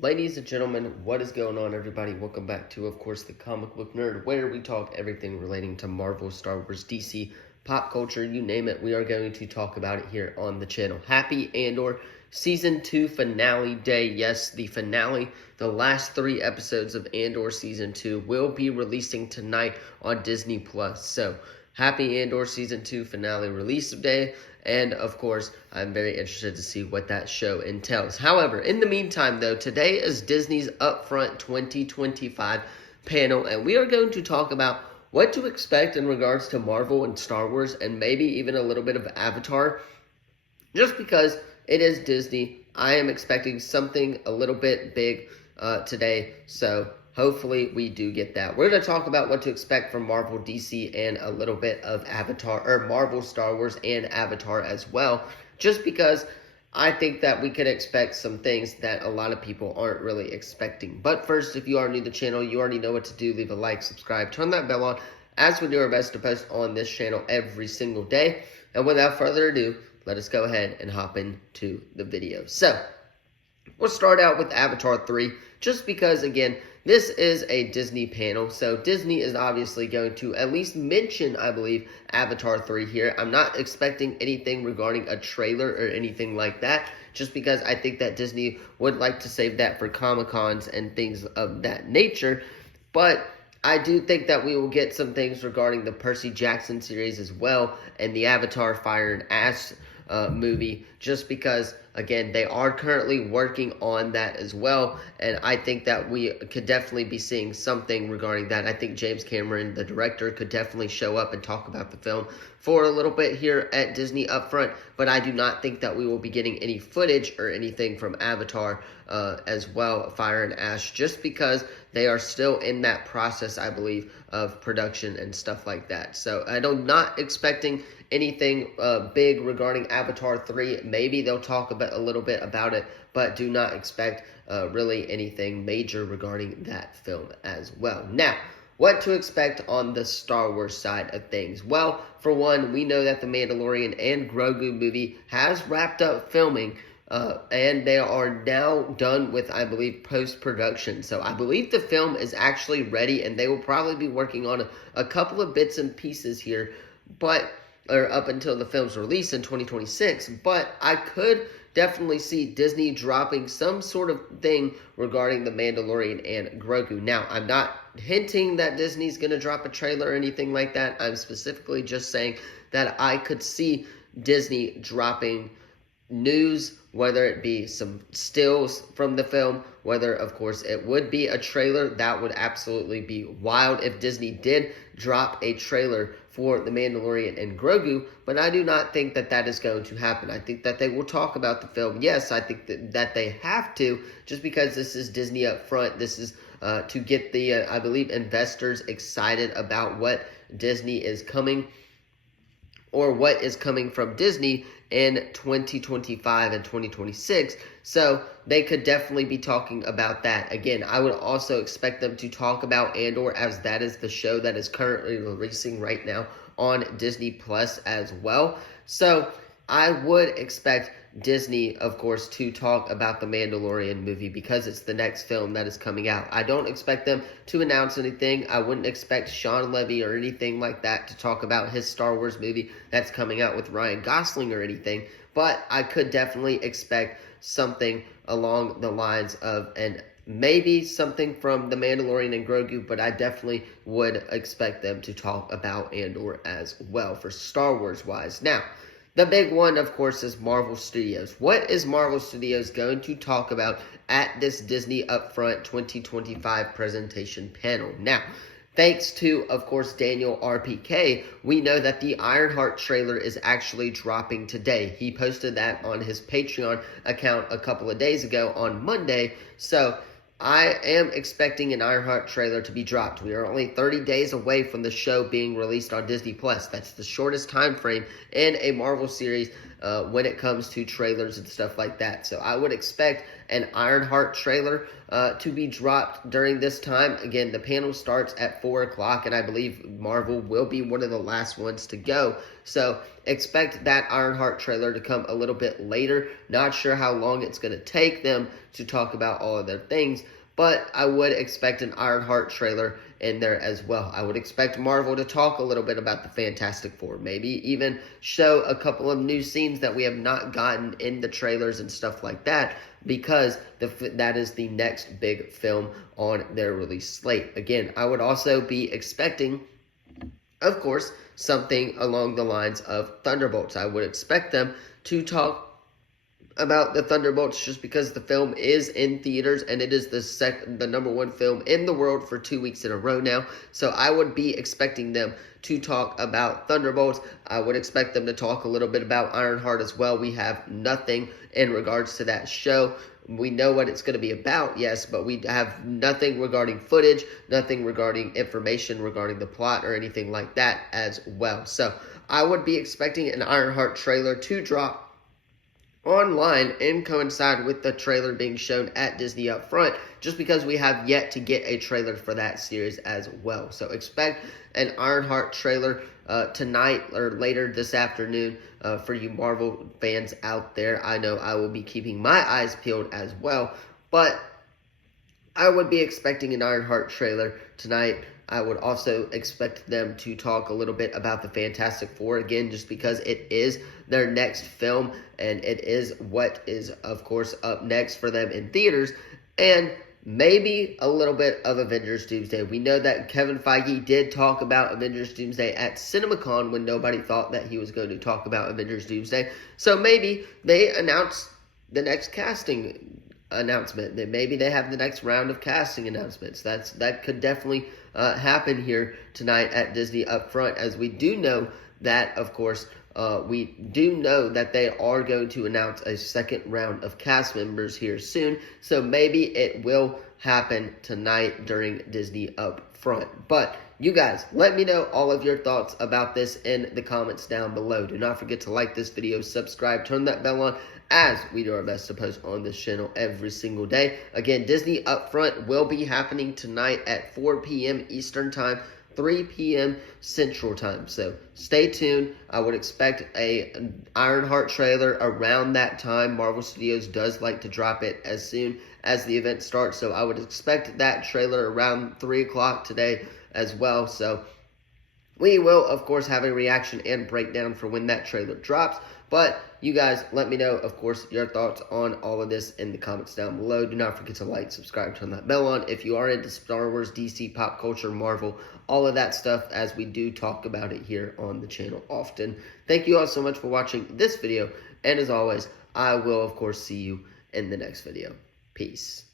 Ladies and gentlemen, what is going on, everybody? Welcome back to, of course, the Comic Book Nerd, where we talk everything relating to Marvel, Star Wars, DC, pop culture, you name it. We are going to talk about it here on the channel. Happy Andor Season 2 finale day. Yes, the finale, the last 3 episodes of Andor Season 2 will be releasing tonight on Disney+. So, happy Andor Season 2 finale release day. And, of course, I'm very interested to see what that show entails. However, in the meantime, though, today is Disney's Upfront 2025 panel, and we are going to talk about what to expect in regards to Marvel and Star Wars, and maybe even a little bit of Avatar, just because it is Disney. I am expecting something a little bit big today, so hopefully we do get that. We're going to talk about what to expect from Marvel, DC, and a little bit of Avatar, or Marvel, Star Wars, and Avatar as well, just because I think that we could expect some things that a lot of people aren't really expecting. But first, if you are new to the channel, you already know what to do. Leave a like, subscribe, turn that bell on, as we do our best to post on this channel every single day. And without further ado, let us go ahead and hop into the video. So, we'll start out with Avatar 3, just because, again, this is a Disney panel, so Disney is obviously going to at least mention, I believe, Avatar 3 here. I'm not expecting anything regarding a trailer or anything like that, just because I think that Disney would like to save that for Comic-Cons and things of that nature, but I do think that we will get some things regarding the Percy Jackson series as well, and the Avatar Fire and Ash movie, just because, again, they are currently working on that as well, and I think that we could definitely be seeing something regarding that. I think James Cameron, the director, could definitely show up and talk about the film for a little bit here at Disney Upfront, but I do not think that we will be getting any footage or anything from Avatar as well, Fire and Ash, just because they are still in that process, I believe, of production and stuff like that. So I'm not expecting anything big regarding Avatar 3. Maybe they'll talk about a little bit about it, but do not expect really anything major regarding that film as well. Now, what to expect on the Star Wars side of things? Well, for one, we know that the Mandalorian and Grogu movie has wrapped up filming, and they are now done with, I believe, post-production. So I believe the film is actually ready, and they will probably be working on a couple of bits and pieces here, or up until the film's release in 2026. But I could definitely see Disney dropping some sort of thing regarding the Mandalorian and Grogu. Now, I'm not hinting that Disney's going to drop a trailer or anything like that. I'm specifically just saying that I could see Disney dropping news, whether it be some stills from the film, whether, of course, it would be a trailer. That would absolutely be wild if Disney did drop a trailer for The Mandalorian and Grogu, but I do not think that that is going to happen. I think that they will talk about the film. Yes, I think that they have to, just because this is Disney Upfront. This is to get the, I believe, investors excited about what Disney is coming, or what is coming from Disney in 2025 and 2026. So they could definitely be talking about that. Again, I would also expect them to talk about Andor, as that is the show that is currently releasing right now on Disney Plus as well. So I would expect Disney, of course, to talk about the Mandalorian movie, because it's the next film that is coming out. I don't expect them to announce anything. I wouldn't expect Sean Levy or anything like that to talk about his Star Wars movie that's coming out with Ryan Gosling or anything, but I could definitely expect something along the lines of, and maybe something from The Mandalorian and Grogu, but I definitely would expect them to talk about Andor as well for Star Wars wise. Now, the big one, of course, is Marvel Studios. What is Marvel Studios going to talk about at this Disney Upfront 2025 presentation panel? Now, thanks to, of course, Daniel RPK, we know that the Ironheart trailer is actually dropping today. He posted that on his Patreon account a couple of days ago on Monday. So I am expecting an Ironheart trailer to be dropped. We are only 30 days away from the show being released on Disney Plus. That's the shortest time frame in a Marvel series when it comes to trailers and stuff like that. So I would expect an Ironheart trailer to be dropped during this time. Again, the panel starts at 4 o'clock, and I believe Marvel will be one of the last ones to go. So expect that Ironheart trailer to come a little bit later. Not sure how long it's going to take them to talk about all of their things, but I would expect an Ironheart trailer in there as well. I would expect Marvel to talk a little bit about the Fantastic Four, maybe even show a couple of new scenes that we have not gotten in the trailers and stuff like that, because that is the next big film on their release slate. Again, I would also be expecting, of course, something along the lines of Thunderbolts. I would expect them to talk about the Thunderbolts just because the film is in theaters and it is the number one film in the world for 2 weeks in a row now. So I would be expecting them to talk about Thunderbolts. I would expect them to talk a little bit about Ironheart as well. We have nothing in regards to that show. We know what it's going to be about, yes, but we have nothing regarding footage, nothing regarding information regarding the plot or anything like that as well. So I would be expecting an Ironheart trailer to drop online and coincide with the trailer being shown at Disney Upfront, just because we have yet to get a trailer for that series as well. So expect an Ironheart trailer tonight or later this afternoon for you Marvel fans out there. I know I will be keeping my eyes peeled as well, but I would be expecting an Ironheart trailer tonight. I would also expect them to talk a little bit about the Fantastic Four, again, just because it is their next film, and it is what is, of course, up next for them in theaters, and maybe a little bit of Avengers Doomsday. We know that Kevin Feige did talk about Avengers Doomsday at CinemaCon when nobody thought that he was going to talk about Avengers Doomsday, so maybe they announce the next casting announcement. That maybe they have the next round of casting announcements. That could definitely happen here tonight at Disney Upfront, as we do know that, of course, we do know that they are going to announce a second round of cast members here soon. So maybe it will happen tonight during Disney Upfront. But you guys, let me know all of your thoughts about this in the comments down below. Do not forget to like this video, subscribe, turn that bell on, as we do our best to post on this channel every single day. Again, Disney Upfront will be happening tonight at 4 p.m. Eastern Time, 3 p.m. Central Time. So stay tuned. I would expect an Ironheart trailer around that time. Marvel Studios does like to drop it as soon as the event starts. So I would expect that trailer around 3 o'clock today as well. So we will, of course, have a reaction and breakdown for when that trailer drops. But you guys, let me know, of course, your thoughts on all of this in the comments down below. Do not forget to like, subscribe, turn that bell on if you are into Star Wars, DC, pop culture, Marvel, all of that stuff, as we do talk about it here on the channel often. Thank you all so much for watching this video. And as always, I will, of course, see you in the next video. Peace.